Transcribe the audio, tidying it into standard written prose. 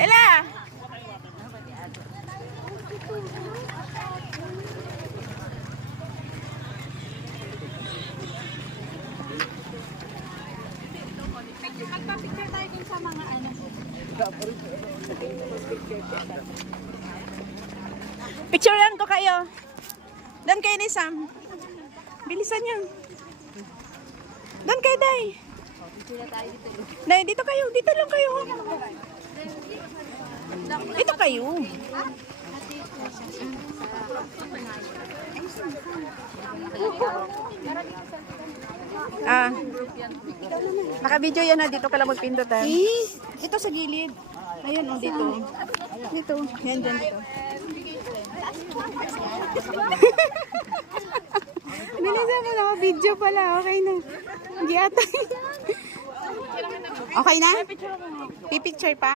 Ella! Magpa-picture tayo dun sa mga ano. Picturean ko kayo. Doon kayo ni Sam. Bilisan niyo. Doon kayo, Day. Day, dito kayo. Dito lang kayo. Dito kayo. Ah. Naka-video yan ha. Dito ka lang magpindot ha. Dito sa gilid. Ayun o, dito. Dito. Yan dyan dito. Bilisan mo na. Video pala. Okay na. Hindi ata. Okay na? Pipicture pa?